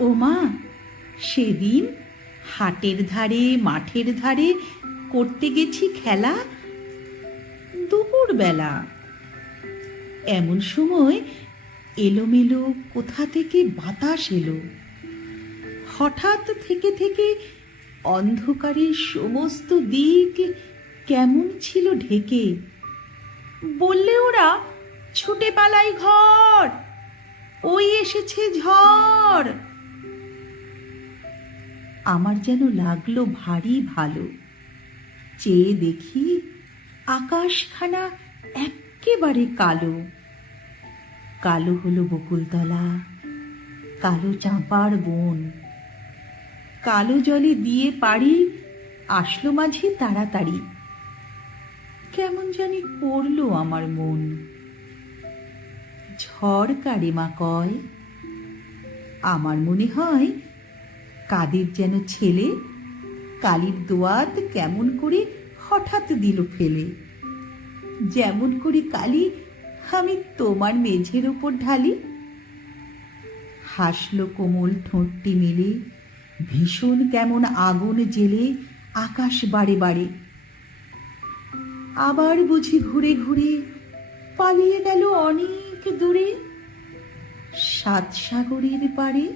ও মা, সেদিন হাটের ধারে, মাঠের ধারে করতে গেছি খেলা। দুপুরবেলা এমন সময় এলোমেলো কোথা থেকে বাতাস এলো। হঠাৎ থেকে থেকে অন্ধকারের সমস্ত দিক কেমন ছিল ঢেকে। বললে ওরা, ছুটে পালাই ঘর, ওই এসেছে ঝড়। আমার যেন লাগল ভারী ভালো। চেয়ে দেখি আকাশখানা এক্কেবারে কালো। কালো হলো বকুলতলা, কালো চাঁপার বন। কালো জলে দিয়ে পারি আসলো মাঝে তাড়াতাড়ি। কেমন জানি করল আমার মন। ঝড় কারে মা কয়, আমার মনে হয় কাদের যেন ছেলে? কালির দোয়াত কেমন করে হঠাৎ দিল ফেলে। যেমন করে কালি, আমি তোমার মেঝের ওপর ঢালি। হাসলো কোমল ঠোঁটটি মেলে। ভীষণ কেমন আগুন জেলে আকাশ বাড়ে বাড়ে আবার বুঝি ঘুরে ঘুরে পালিয়ে গেল অনেক দূরে। সাত সাগরের পাড়ে